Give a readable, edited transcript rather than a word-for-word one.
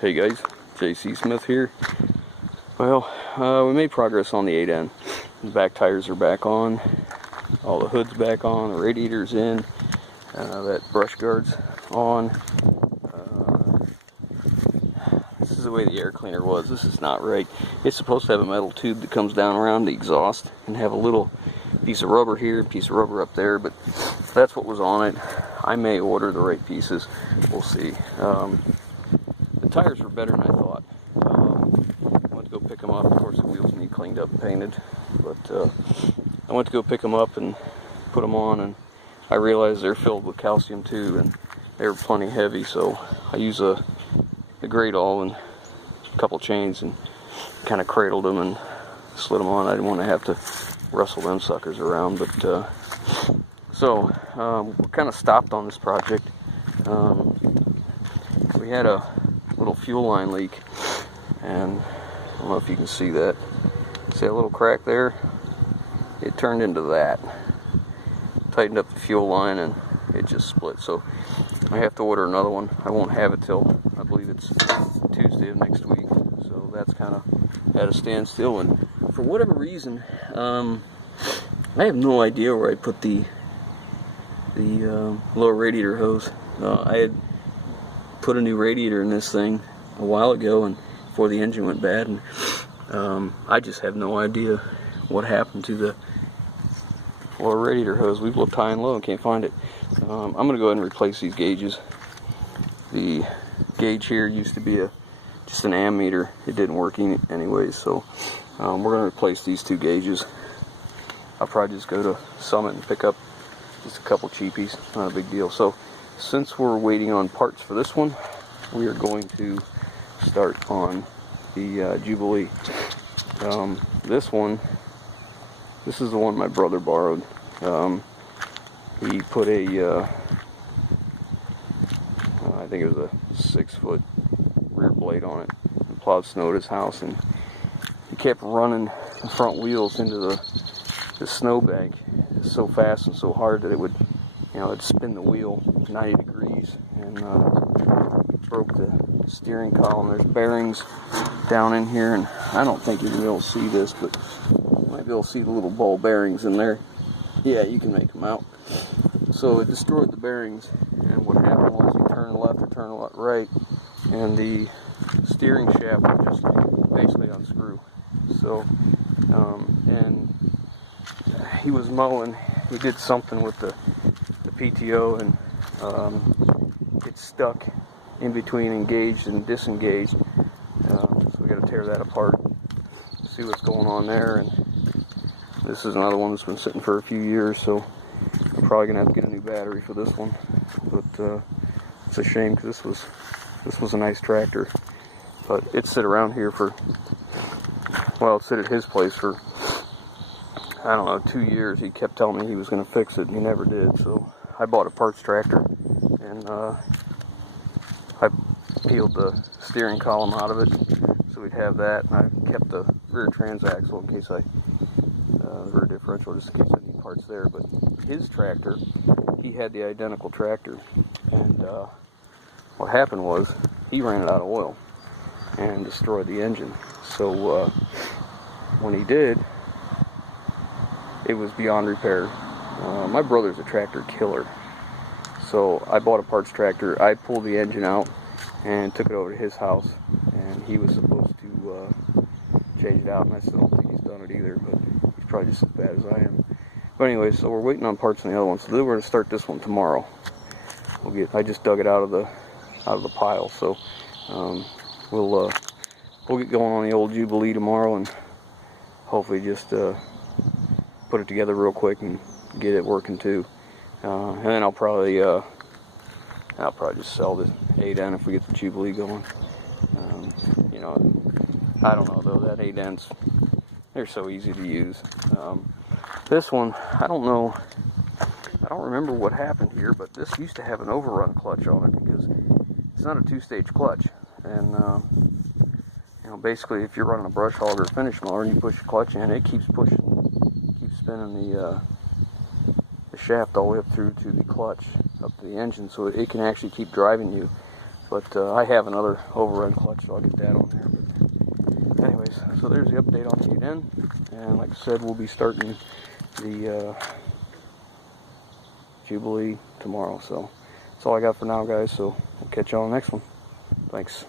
Hey guys, JC Smith here. Well, we made progress on the 8N. The back tires are back on, all the hood's back on, the radiator's in, that brush guard's on. This is the way the air cleaner was. This is not right. It's supposed to have a metal tube that comes down around the exhaust and have a little piece of rubber here, piece of rubber up there, but that's what was on it. I may order the right pieces. We'll see. The tires were better than I thought. I went to go pick them up. Of course, the wheels need cleaned up and painted, but I went to go pick them up and put them on, and I realized they're filled with calcium too, and they were plenty heavy, so I used the grate all and a couple chains and kind of cradled them and slid them on. I didn't want to have to wrestle them suckers around, but so we kind of stopped on this project. We had a little fuel line leak, and I don't know if you can see that. See a little crack there? It turned into that. Tightened up the fuel line and it just split. So I have to order another one. I won't have it till, I believe it's Tuesday of next week. So that's kind of at a standstill. And for whatever reason, I have no idea where I put the lower radiator hose. I had put a new radiator in this thing a while ago, and before the engine went bad, and I just have no idea what happened to the lower radiator hose. We've looked high and low and can't find it. I'm going to go ahead and replace these gauges. The gauge here used to be just an ammeter. It didn't work anyway, so we're going to replace these two gauges. I'll probably just go to Summit and pick up just a couple cheapies. Not a big deal. So since we're waiting on parts for this one, we are going to start on the Jubilee. This is the one my brother borrowed. He put I think it was a 6-foot rear blade on it, and plowed snow at his house, and he kept running the front wheels into the snowbank so fast and so hard that it would, it'd spin the wheel 90 degrees, and broke the steering column. There's bearings down in here, and I don't think you'll be able to see this, but you might be able to see the little ball bearings in there. Yeah, you can make them out. So it destroyed the bearings, and what happened was you turn left or turn right, and the steering shaft would just basically unscrew. So, and he was mowing, he did something with the PTO, and it stuck in between engaged and disengaged. So we got to tear that apart, see what's going on there. And this is another one that's been sitting for a few years, so I'm probably gonna have to get a new battery for this one. But it's a shame, because this was a nice tractor, but it sit around here for, well, it sit at his place for, I don't know, 2 years. He kept telling me he was going to fix it, and he never did. So I bought a parts tractor, and I peeled the steering column out of it, so we'd have that. And I kept the rear transaxle in case the rear differential, just in case I need parts there. But his tractor, he had the identical tractor, and what happened was he ran it out of oil and destroyed the engine. So when he did, it was beyond repair. My brother's a tractor killer, so I bought a parts tractor. I pulled the engine out and took it over to his house, and he was supposed to change it out, and I still don't think he's done it either, but he's probably just as bad as I am. But anyway, so we're waiting on parts on the other one, so then we're going to start this one tomorrow. I just dug it out of the pile, so we'll get going on the old Jubilee tomorrow, and hopefully just put it together real quick and get it working too. And then I'll probably just sell the 8N if we get the Jubilee going. I don't know though, that 8N's, they're so easy to use. This one, I don't remember what happened here, but this used to have an overrun clutch on it, because it's not a 2-stage clutch. And basically if you're running a brush hog or a finish mower and you push the clutch in, it keeps spinning the shaft all the way up through to the clutch, up to the engine, so it can actually keep driving you But I have another override clutch, so I'll get that on there. But anyways, so there's the update on the 8N. And like I said, we'll be starting the Jubilee tomorrow. So that's all I got for now, guys. So we'll catch you on the next one. Thanks.